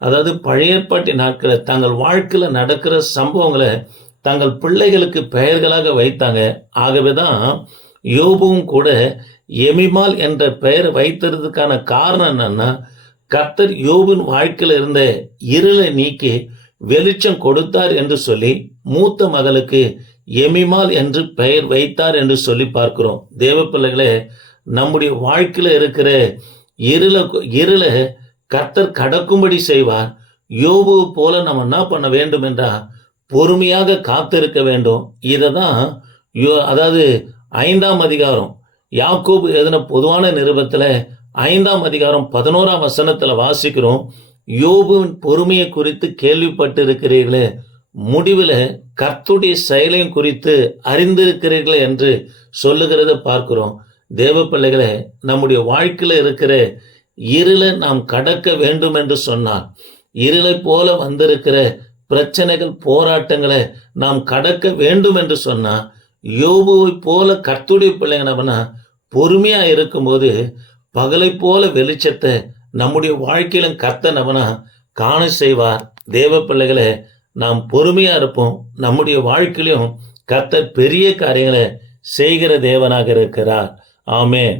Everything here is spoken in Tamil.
அதாவது பழைய ஏற்பாட்டு நாட்களில் தங்கள் வாழ்க்கையில் நடக்கிற சம்பவங்களை தங்கள் பிள்ளைகளுக்கு பெயர்களாக வைத்தாங்க. ஆகவே தான் யோபுவும் கூட எமிமால் என்ற பெயர் வைத்ததுக்கான காரணம் என்னன்னா, கர்த்தர் யோபின் வாழ்க்கையில் இருந்த இருளை நீக்கி வெளிச்சம் கொடுத்தார் என்று சொல்லி மூத்த மகளுக்கு எமிமால் என்று பெயர் வைத்தார் என்று சொல்லி பார்க்கிறோம். தேவ பிள்ளைகளே, நம்முடைய வாழ்க்கையில் இருக்கிற இருளை கர்த்தர் கடக்கும்படி செய்வார். யோபு போல நம்ம என்ன பண்ண வேண்டும் என்றா பொறுமையாக காத்திருக்க வேண்டும். இதை தான் அதாவது 5ஆம் அதிகாரம் யாக்கோபு எழுதின பொதுவான நிருபத்தில் 5ஆம் அதிகாரம் 11ஆம் வசனத்தில் வாசிக்கிறோம். யோபுவின் பொறுமையை குறித்து கேள்விப்பட்டு இருக்கிறீர்களே, முடிவில் கர்த்தருடைய செயலையும் குறித்து அறிந்திருக்கிறீர்களே என்று சொல்லுகிறத பார்க்கிறோம். தேவ பிள்ளைகளே, நம்முடைய வாழ்க்கையில் இருக்கிற இருளை நாம் கடக்க வேண்டும் என்று சொன்னார். இருளை போல வந்திருக்கிற பிரச்சனைகள் போராட்டங்களை நாம் கடக்க வேண்டும் என்று சொன்னா, யோபுவை போல கர்த்தருடைய பிள்ளைங்கனா பொறுமையா இருக்கும்போது பகலை போல வெளிச்சத்தை நம்முடைய வாழ்க்கையிலும் கர்த்தனவனா காண செய்வார். தேவ பிள்ளைகளை, நாம் பொறுமையா இருப்போம். நம்முடைய வாழ்க்கையிலும் கர்த்தர் பெரிய காரியங்களை செய்கிற தேவனாக இருக்கிறார். ஆமென்.